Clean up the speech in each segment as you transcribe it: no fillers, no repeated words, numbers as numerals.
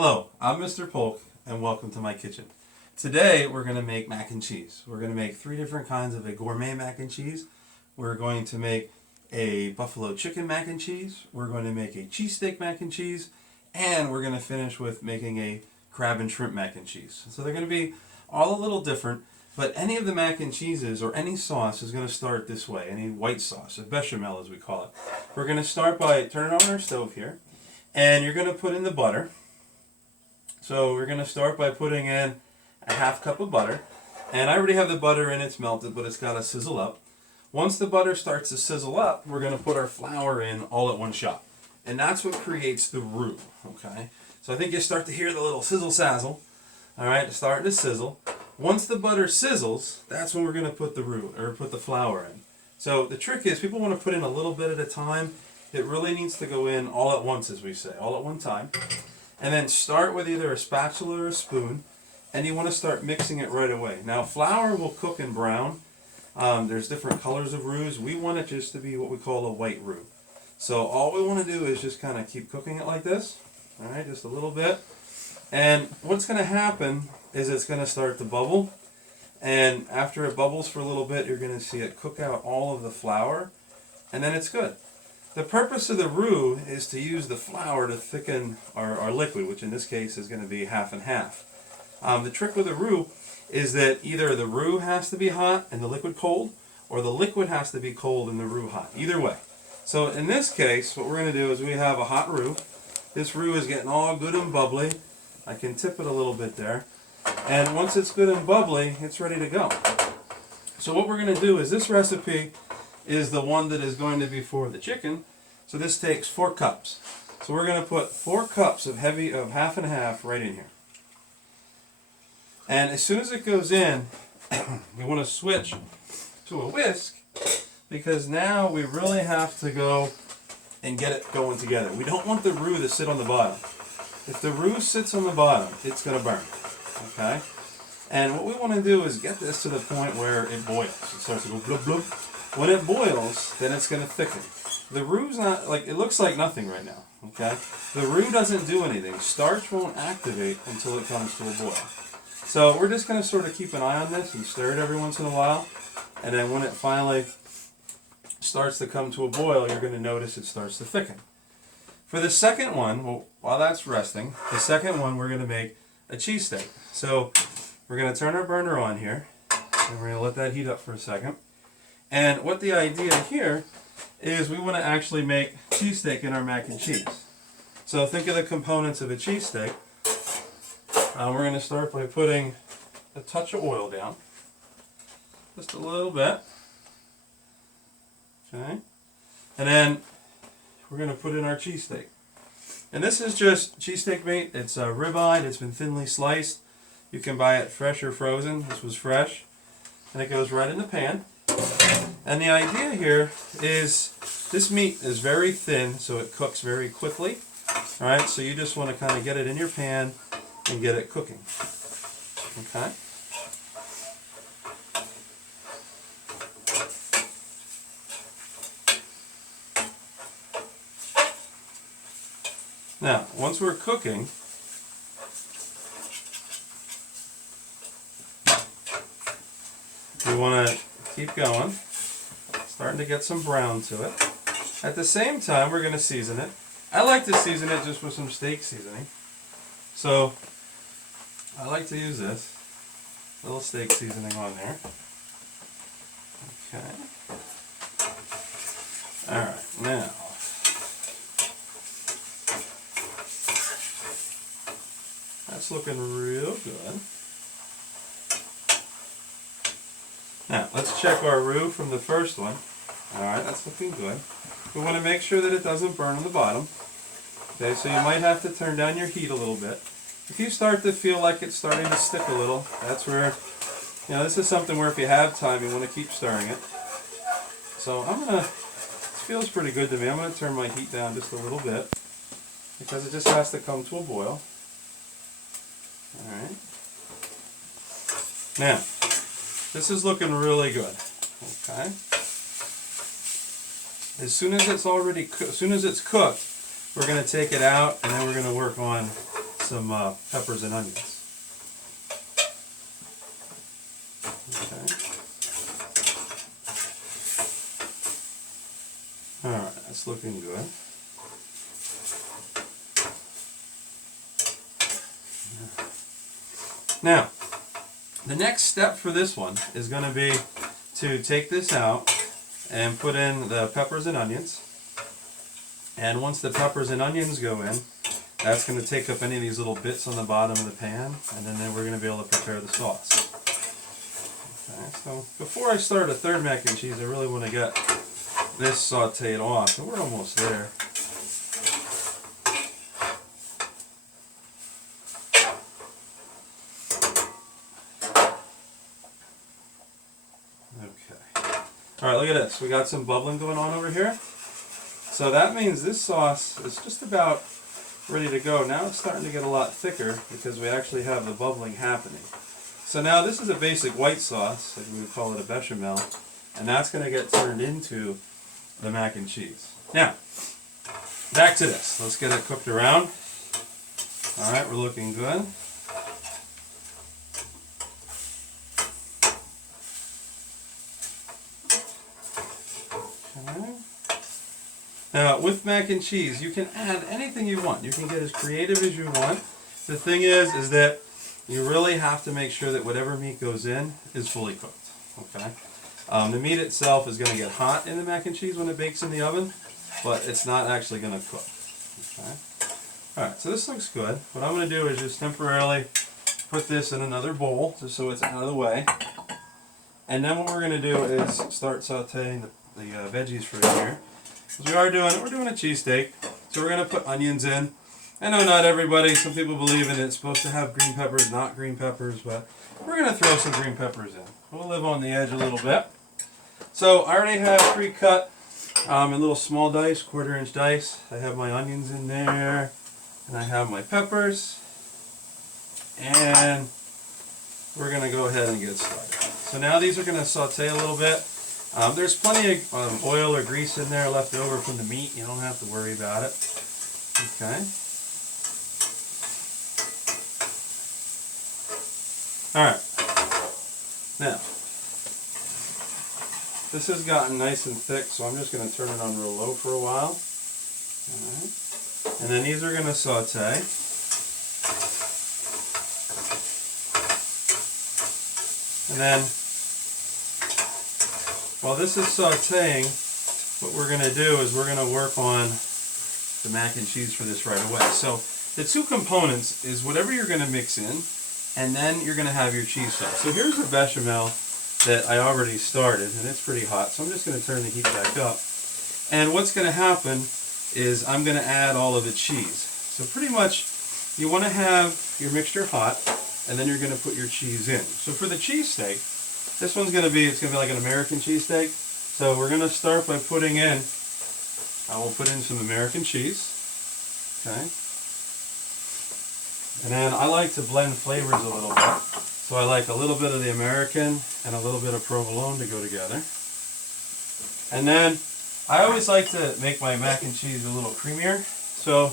Hello, I'm Mr. Polk, and welcome to my kitchen. Today we're going to make mac and cheese. We're going to make 3 different kinds of a gourmet mac and cheese. We're going to make a buffalo chicken mac and cheese. We're going to make a cheesesteak mac and cheese. And we're going to finish with making a crab and shrimp mac and cheese. So they're going to be all a little different, but any of the mac and cheeses or any sauce is going to start this way. Any white sauce, a bechamel as we call it. We're going to start by turning on our stove here, and you're going to put in the butter. So we're going to start by putting in a half cup of butter. And I already have the butter in, it's melted, but it's got to sizzle up. Once the butter starts to sizzle up, we're going to put our flour in all at one shot. And that's what creates the roux, okay? So I think you start to hear the little sizzle sazzle. All right, it's starting to sizzle. Once the butter sizzles, that's when we're going to put the roux, or put the flour in. So the trick is, people want to put in a little bit at a time. It really needs to go in all at once, as we say, all at one time. And then start with either a spatula or a spoon, and you want to start mixing it right away. Now, flour will cook and brown. There's different colors of roux. We want it just to be what we call a white roux. So all we want to do is just kind of keep cooking it like this, all right, just a little bit. And what's going to happen is it's going to start to bubble, and after it bubbles for a little bit, you're going to see it cook out all of the flour, and then it's good. The purpose of the roux is to use the flour to thicken our liquid, which in this case is going to be half and half. The trick with the roux is that either the roux has to be hot and the liquid cold, or the liquid has to be cold and the roux hot. Either way. So in this case, what we're going to do is we have a hot roux. This roux is getting all good and bubbly. I can tip it a little bit there. And once it's good and bubbly, it's ready to go. So what we're going to do is, this recipe is the one that is going to be for the chicken. So this takes 4 cups. So we're going to put 4 cups of half and half right in here. And as soon as it goes in, we want to switch to a whisk, because now we really have to go and get it going together. We don't want the roux to sit on the bottom. If the roux sits on the bottom, it's going to burn. Okay? And what we want to do is get this to the point where it boils. It starts to go blub blub. When it boils, then it's going to thicken. The roux's not, like, it looks like nothing right now, okay? The roux doesn't do anything. Starch won't activate until it comes to a boil. So we're just going to sort of keep an eye on this and stir it every once in a while. And then when it finally starts to come to a boil, you're going to notice it starts to thicken. For the second one, well, while that's resting, the second one we're going to make a cheesesteak. So we're going to turn our burner on here, and we're going to let that heat up for a second. And what the idea here is, we want to actually make cheesesteak in our mac and cheese. So think of the components of a cheesesteak. We're going to start by putting a touch of oil down, just a little bit. Okay, and then we're going to put in our cheesesteak. And this is just cheesesteak meat. It's ribeye. It's been thinly sliced. You can buy it fresh or frozen. This was fresh, and it goes right in the pan. And the idea here is, this meat is very thin, so it cooks very quickly. All right, so you just want to kind of get it in your pan and get it cooking. Okay. Now, once we're cooking, we want to keep going. Starting to get some brown to it. At the same time, we're going to season it. I like to season it just with some steak seasoning. So I like to use this little steak seasoning on there. Okay. Alright, now that's looking real good. Now, let's check our roux from the first one. Alright, that's looking good. We want to make sure that it doesn't burn on the bottom. Okay, so you might have to turn down your heat a little bit. If you start to feel like it's starting to stick a little, that's where, this is something where if you have time, you want to keep stirring it. So this feels pretty good to me. I'm going to turn my heat down just a little bit, because it just has to come to a boil. Alright. Now, this is looking really good. Okay. As soon as it's cooked, we're going to take it out, and then we're going to work on some peppers and onions. Okay. Alright, that's looking good. Now, the next step for this one is going to be to take this out and put in the peppers and onions. And once the peppers and onions go in, that's going to take up any of these little bits on the bottom of the pan, and then we're going to be able to prepare the sauce. Okay, so before I start a third mac and cheese, I really want to get this sauteed off, and we're almost there. Okay. Alright, look at this. We got some bubbling going on over here. So that means this sauce is just about ready to go. Now it's starting to get a lot thicker because we actually have the bubbling happening. So now this is a basic white sauce, like we would call it a bechamel, and that's going to get turned into the mac and cheese. Now, back to this. Let's get it cooked around. Alright, we're looking good. Okay. Now, with mac and cheese, you can add anything you want. You can get as creative as you want. The thing is that you really have to make sure that whatever meat goes in is fully cooked. Okay. The meat itself is going to get hot in the mac and cheese when it bakes in the oven, but it's not actually going to cook. Okay. Alright, so this looks good. What I'm going to do is just temporarily put this in another bowl, just so it's out of the way. And then what we're going to do is start sauteing the veggies for here. We're doing a cheesesteak, so we're going to put onions in. I know not everybody, some people believe in it. It's supposed to have green peppers, not green peppers, but we're going to throw some green peppers in. We'll live on the edge a little bit. So I already have pre-cut in little small dice, 1/4-inch dice. I have my onions in there, and I have my peppers, and we're going to go ahead and get started. So now these are going to saute a little bit. There's plenty of oil or grease in there left over from the meat. You don't have to worry about it. Okay. Alright. Now, this has gotten nice and thick, so I'm just going to turn it on real low for a while. Alright. And then these are going to saute. And then, while this is sauteing, what we're going to do is we're going to work on the mac and cheese for this right away. So the two components is whatever you're going to mix in, and then you're going to have your cheese sauce. So here's the bechamel that I already started, and it's pretty hot, so I'm just going to turn the heat back up. And what's going to happen is I'm going to add all of the cheese. So pretty much you want to have your mixture hot, and then you're going to put your cheese in. So for the cheesesteak, this one's going to be, it's going to be like an American cheesesteak. So we're going to start by putting in, I will put in some American cheese. Okay. And then I like to blend flavors a little bit. So I like a little bit of the American and a little bit of provolone to go together. And then I always like to make my mac and cheese a little creamier. So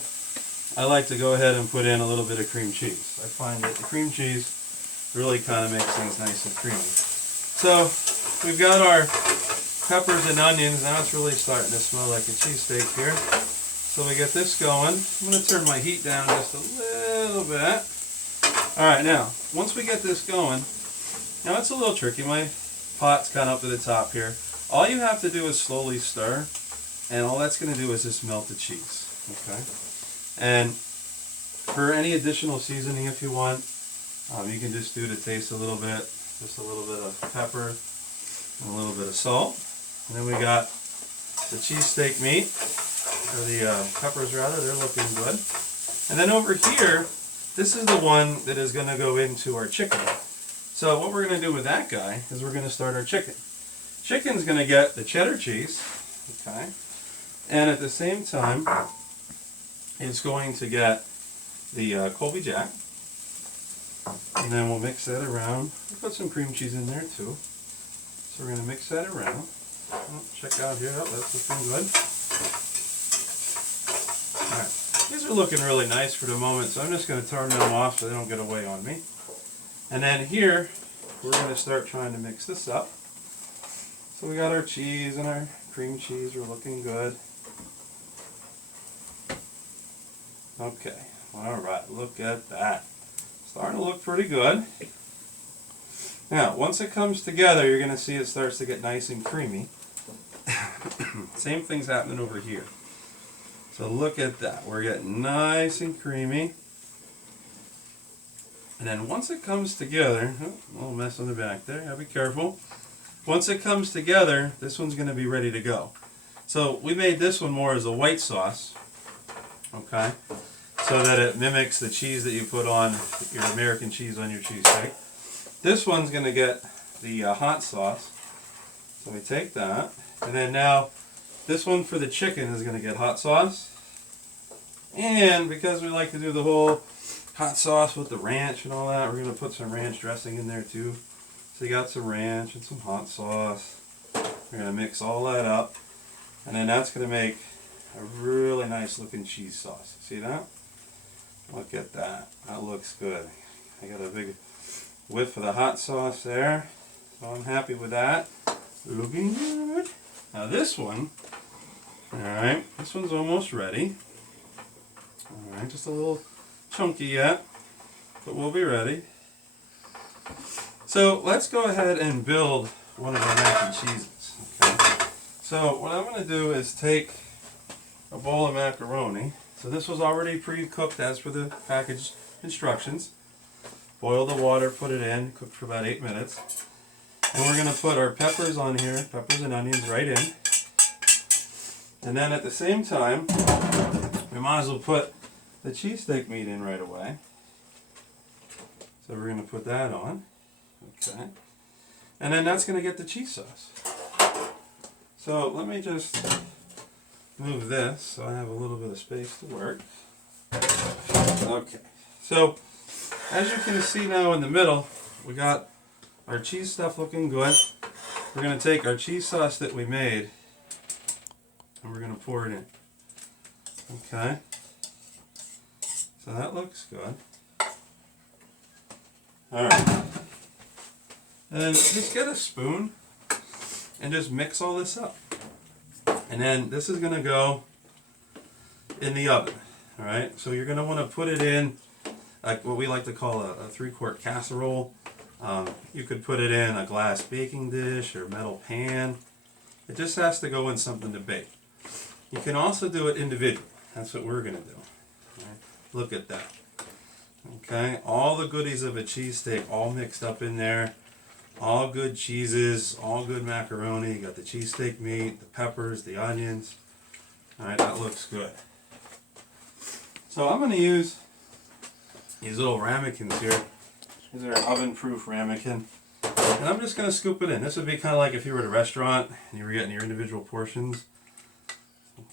I like to go ahead and put in a little bit of cream cheese. I find that the cream cheese really kind of makes things nice and creamy. So we've got our peppers and onions. Now it's really starting to smell like a cheesesteak here. So we get this going. I'm going to turn my heat down just a little bit. Alright, now, once we get this going, now it's a little tricky. My pot's kind of up to the top here. All you have to do is slowly stir, and all that's going to do is just melt the cheese. Okay? And for any additional seasoning if you want, you can just do to taste a little bit. Just a little bit of pepper and a little bit of salt. And then we got the cheesesteak meat, or the peppers rather, they're looking good. And then over here, this is the one that is going to go into our chicken. So what we're going to do with that guy is we're going to start our chicken. Chicken's going to get the cheddar cheese, okay, and at the same time, it's going to get the Colby Jack. And then we'll mix that around. We'll put some cream cheese in there too. So we're going to mix that around. Oh, check out here. Oh, that's looking good. Alright. These are looking really nice for the moment, so I'm just going to turn them off so they don't get away on me. And then here, we're going to start trying to mix this up. So we got our cheese and our cream cheese are looking good. Okay, alright, look at that. Starting to look pretty good. Now, once it comes together, you're going to see it starts to get nice and creamy. Same thing's happening over here. So look at that. We're getting nice and creamy. And then once it comes together, oh, a little mess on the back there, gotta be careful. Once it comes together, this one's going to be ready to go. So we made this one more as a white sauce, okay, so that it mimics the cheese that you put on your American cheese on your cheesesteak. This one's going to get the hot sauce. So we take that, and then now this one for the chicken is going to get hot sauce. And because we like to do the whole hot sauce with the ranch and all that, we're going to put some ranch dressing in there too. So you got some ranch and some hot sauce. We're going to mix all that up. And then that's going to make a really nice looking cheese sauce. See that? Look at that. That looks good. I got a big whiff of the hot sauce there. So I'm happy with that. Looking good. Now this one, alright, this one's almost ready. Alright, just a little chunky yet, but we'll be ready. So let's go ahead and build one of our mac and cheeses. Okay. So what I'm going to do is take a bowl of macaroni. So this was already pre-cooked as per the package instructions. Boil the water, put it in, cook for about 8 minutes. And we're going to put our peppers on here, peppers and onions right in. And then at the same time, we might as well put the cheesesteak meat in right away. So we're going to put that on. Okay. And then that's going to get the cheese sauce. So let me just move this so I have a little bit of space to work. Okay. So as you can see now in the middle, we got our cheese stuff looking good. We're going to take our cheese sauce that we made and we're going to pour it in. Okay. So that looks good. Alright. And then just get a spoon and just mix all this up. And then this is going to go in the oven. Alright. So you're going to want to put it in like what we like to call a 3-quart casserole. You could put it in a glass baking dish or metal pan. It just has to go in something to bake. You can also do it individually. That's what we're going to do. Right. Look at that. Okay, all the goodies of a cheesesteak all mixed up in there. All good cheeses, all good macaroni. You got the cheesesteak meat, the peppers, the onions. Alright, that looks good. So I'm going to use these little ramekins here. These are oven-proof ramekin. And I'm just going to scoop it in. This would be kind of like if you were at a restaurant and you were getting your individual portions.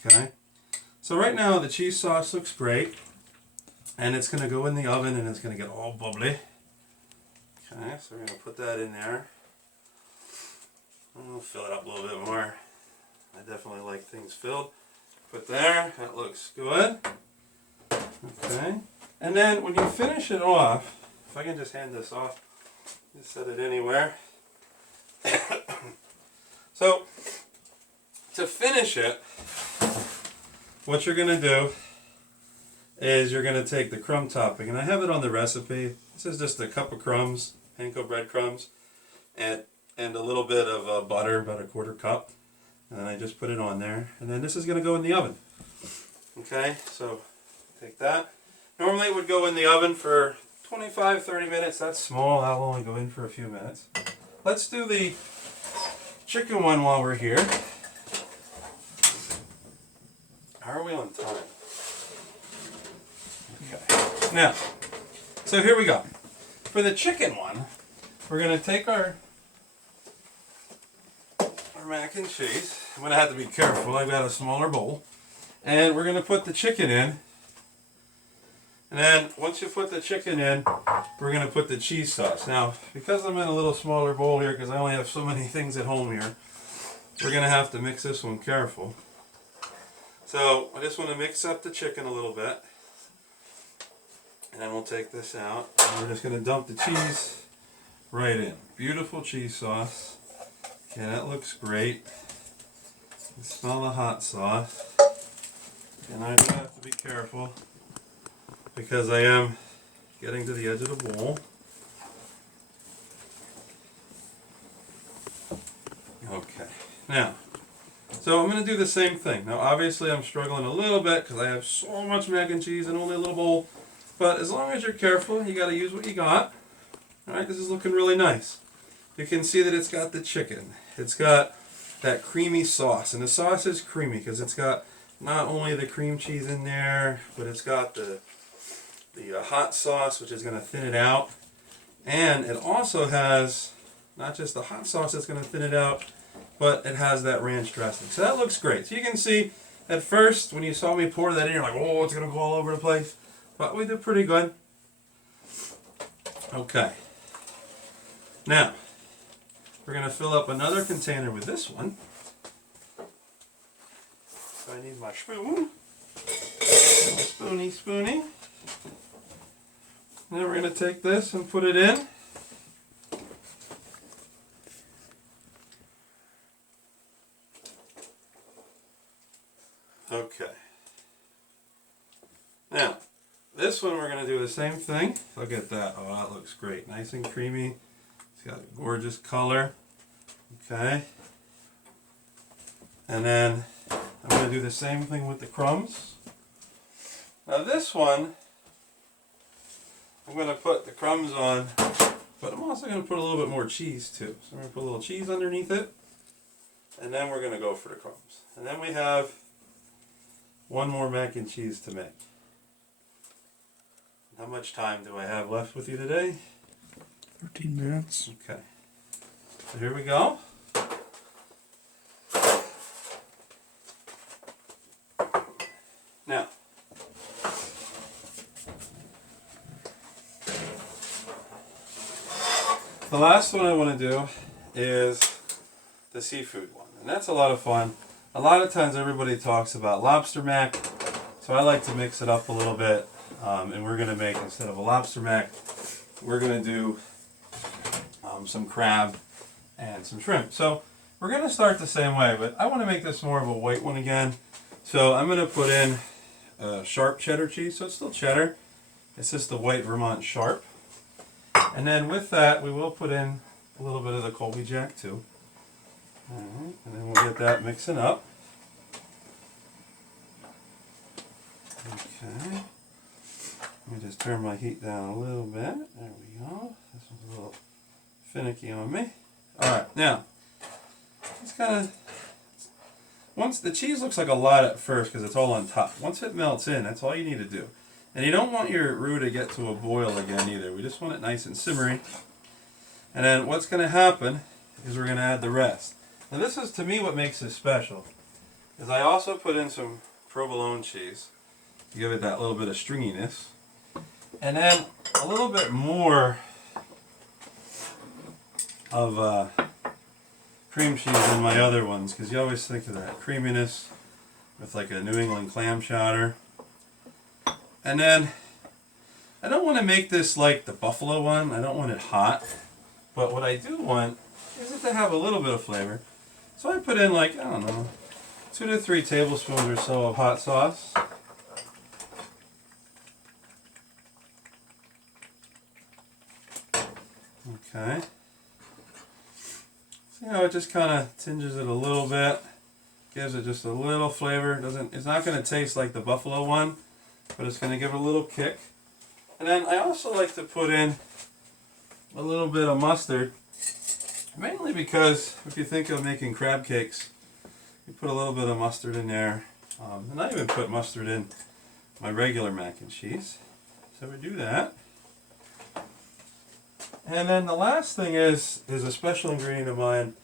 Okay. So right now the cheese sauce looks great. And it's going to go in the oven and it's going to get all bubbly. Okay, so we're going to put that in there. We'll fill it up a little bit more. I definitely like things filled. Put there. That looks good. Okay. And then when you finish it off, if I can just hand this off, just set it anywhere. So, to finish it, what you're going to do is you're going to take the crumb topping, and I have it on the recipe. This is just a cup of crumbs, panko breadcrumbs, and a little bit of butter, about a 1/4 cup. And then I just put it on there, and then this is going to go in the oven. Okay, so take that. Normally it would go in the oven for 25-30 minutes. That's small. I'll only go in for a few minutes. Let's do the chicken one while we're here. How are we on time? Okay. Now, so here we go. For the chicken one, we're going to take our mac and cheese. I'm going to have to be careful. I've got a smaller bowl. And we're going to put the chicken in. And then once you put the chicken in, we're going to put the cheese sauce. Now, because I'm in a little smaller bowl here, because I only have so many things at home here, we're going to have to mix this one careful. So I just want to mix up the chicken a little bit. And then we'll take this out. And we're just going to dump the cheese right in. Beautiful cheese sauce. Okay, that looks great. You can smell the hot sauce. And I do have to be careful because I am getting to the edge of the bowl. Okay, now, so I'm going to do the same thing. Now obviously I'm struggling a little bit because I have so much mac and cheese in only a little bowl. But as long as you're careful, you got to use what you got. Alright, this is looking really nice. You can see that it's got the chicken. It's got that creamy sauce. And the sauce is creamy because it's got not only the cream cheese in there, but it's got the hot sauce, which is going to thin it out. And it also has not just the hot sauce that's going to thin it out, but it has that ranch dressing. So that looks great. So you can see, at first, when you saw me pour that in, you're like, oh, it's going to go all over the place. But we did pretty good. Okay. Now, we're going to fill up another container with this one. So I need my spoon. Spoony. Then we're going to take this and put it in. Okay. Now, this one we're going to do the same thing. Look at that. Oh, that looks great. Nice and creamy. It's got a gorgeous color. Okay. And then I'm going to do the same thing with the crumbs. Now this one, I'm going to put the crumbs on, but I'm also going to put a little bit more cheese too. So I'm going to put a little cheese underneath it. And then we're going to go for the crumbs. And then we have one more mac and cheese to make. How much time do I have left with you today? 13 minutes. Okay. So here we go. Now, the last one I want to do is the seafood one. And that's a lot of fun. A lot of times everybody talks about lobster mac, so I like to mix it up a little bit. And we're going to make, instead of a lobster mac, we're going to do some crab and some shrimp. So we're going to start the same way, but I want to make this more of a white one again. So I'm going to put in sharp cheddar cheese. So it's still cheddar. It's just the white Vermont sharp. And then with that, we will put in a little bit of the Colby Jack too. Alright, and then we'll get that mixing up. Okay. Let me just turn my heat down a little bit. There we go. This one's a little finicky on me. Alright, now, it's kind of, once the cheese looks like a lot at first because it's all on top. Once it melts in, that's all you need to do. And you don't want your roux to get to a boil again either. We just want it nice and simmery. And then what's going to happen is we're going to add the rest. Now this is, to me, what makes this special. Is I also put in some provolone cheese to give it that little bit of stringiness. And then a little bit more of cream cheese than my other ones, because you always think of that creaminess with like a New England clam chowder. And then I don't want to make this like the buffalo one. I don't want it hot. But what I do want is it to have a little bit of flavor. So I put in like, I don't know, 2 to 3 tablespoons or so of hot sauce. Okay. See how it just kind of tinges it a little bit, gives it just a little flavor. It's not going to taste like the buffalo one, but it's going to give it a little kick. And then I also like to put in a little bit of mustard, mainly because if you think of making crab cakes, you put a little bit of mustard in there. And I even put mustard in my regular mac and cheese. So we do that. And then the last thing is a special ingredient of mine,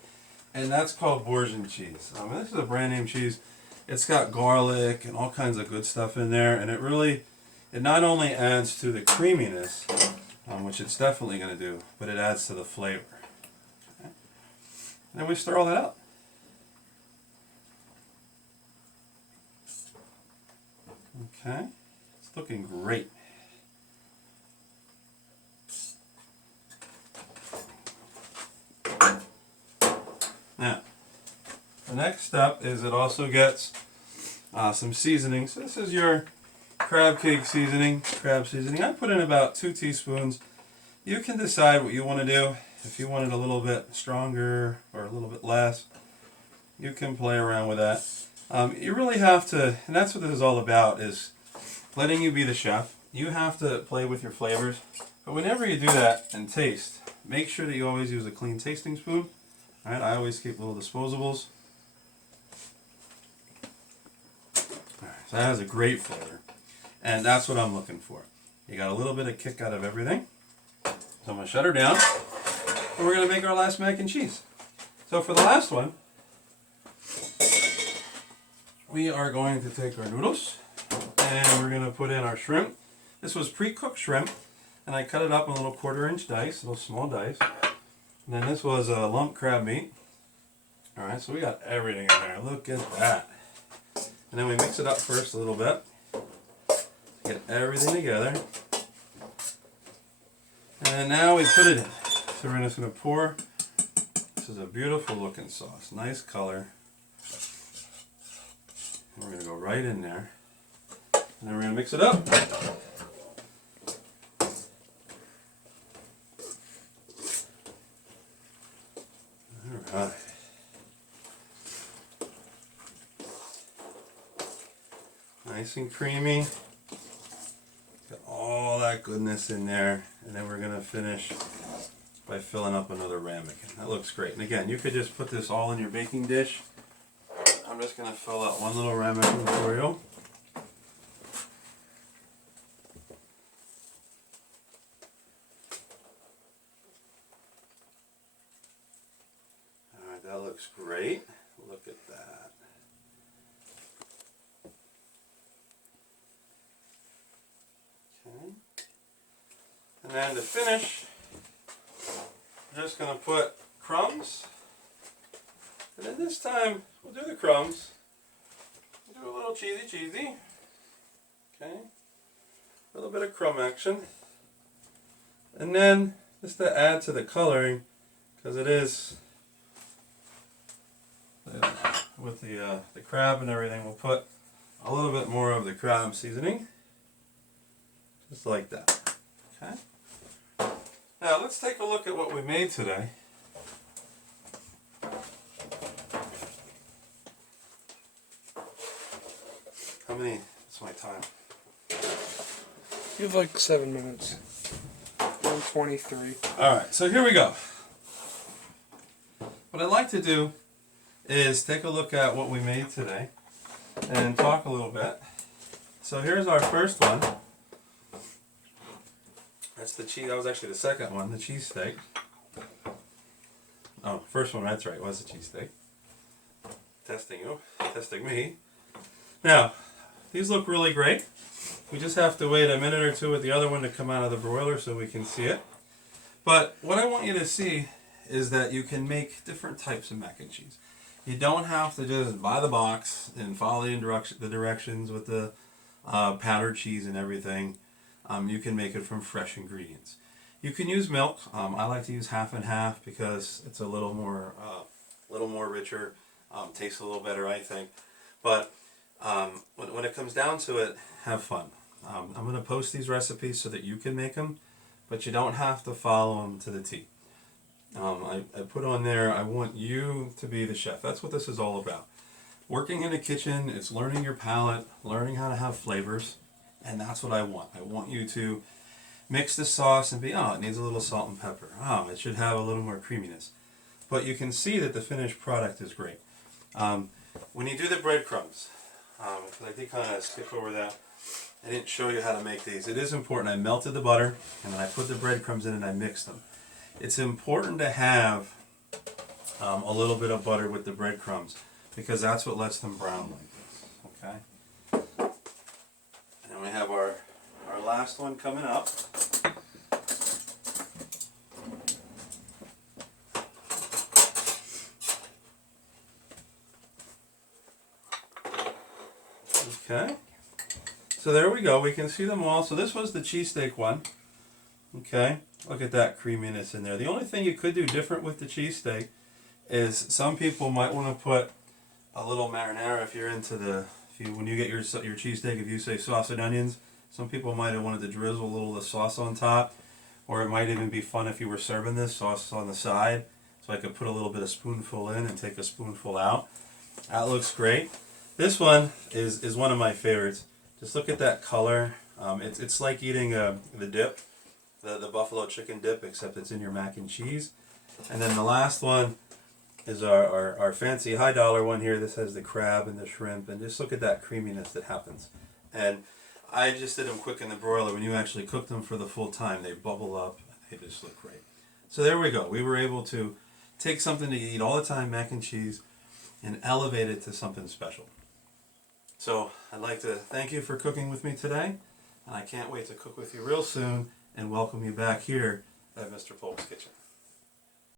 and that's called Boursin cheese. This is a brand name cheese. It's got garlic and all kinds of good stuff in there, and it not only adds to the creaminess, which it's definitely going to do, but it adds to the flavor. Okay. And then we stir all that up. Okay, it's looking great. Now, the next step is it also gets some seasoning. So this is your crab cake seasoning, crab seasoning. I put in about 2 teaspoons. You can decide what you want to do. If you want it a little bit stronger or a little bit less, you can play around with that. You really have to, and that's what this is all about, is letting you be the chef. You have to play with your flavors. But whenever you do that and taste, make sure that you always use a clean tasting spoon. All right, I always keep little disposables. All right, so that has a great flavor. And that's what I'm looking for. You got a little bit of kick out of everything. So I'm going to shut her down. And we're going to make our last mac and cheese. So for the last one, we are going to take our noodles and we're going to put in our shrimp. This was pre-cooked shrimp, and I cut it up in little 1/4-inch dice, little small dice. And then this was a lump crab meat. All right, so we got everything in there. Look at that. And then we mix it up first a little bit. Get everything together. And now we put it in. So we're just going to pour. This is a beautiful looking sauce. Nice color. And we're going to go right in there. And then we're going to mix it up. Alright. Nice and creamy. Got all that goodness in there. And then we're going to finish by filling up another ramekin. That looks great. And again, you could just put this all in your baking dish. I'm just going to fill out one little ramekin for you. Alright, that looks great. Look at that. Okay. And then to finish, I'm just going to put crumbs. And then this time, we'll do the crumbs. We'll do a little cheesy. Okay. A little bit of crumb action. And then, just to add to the coloring, because it is, with the crab and everything, we'll put a little bit more of the crab seasoning. Just like that. Okay. Now, let's take a look at what we made today. How many? That's my time. You have like 7 minutes. 1:23. Alright, so here we go. What I'd like to do is take a look at what we made today and talk a little bit. So here's our first one. That's the cheese. That was actually the second one, the cheese steak. Oh, first one, that's right, was the cheese steak. Testing you, testing me. Now, these look really great. We just have to wait a minute or two with the other one to come out of the broiler so we can see it. But what I want you to see is that you can make different types of mac and cheese. You don't have to just buy the box and follow the directions with the powdered cheese and everything. You can make it from fresh ingredients. You can use milk. I like to use half and half because it's a little more richer, tastes a little better, I think. But when it comes down to it, have fun. I'm going to post these recipes so that you can make them, but you don't have to follow them to the T. I put on there, I want you to be the chef. That's what this is all about. Working in a kitchen, it's learning your palate, learning how to have flavors, and that's what I want. I want you to mix the sauce and be, oh, it needs a little salt and pepper. Oh, it should have a little more creaminess. But you can see that the finished product is great. When you do the breadcrumbs, because I did kind of skip over that, I didn't show you how to make these. It is important. I melted the butter, and then I put the breadcrumbs in and I mixed them. It's important to have a little bit of butter with the breadcrumbs because that's what lets them brown like this. Okay? And then we have our last one coming up. Okay. So there we go. We can see them all. So this was the cheesesteak one. Okay. Look at that creaminess in there. The only thing you could do different with the cheesesteak is some people might want to put a little marinara if you're into the, when you get your cheesesteak, if you say sauce and onions, some people might have wanted to drizzle a little of the sauce on top, or it might even be fun if you were serving this sauce on the side. So I could put a little bit of spoonful in and take a spoonful out. That looks great. This one is one of my favorites. Just look at that color. It's like eating the dip, the buffalo chicken dip, except it's in your mac and cheese. And then the last one is our fancy high dollar one here. This has the crab and the shrimp, and just look at that creaminess that happens. And I just did them quick in the broiler. When you actually cook them for the full time, they bubble up. They just look great. So there we go. We were able to take something to eat all the time, mac and cheese, and elevate it to something special. So I'd like to thank you for cooking with me today, and I can't wait to cook with you real soon and welcome you back here at Mr. Polk's Kitchen.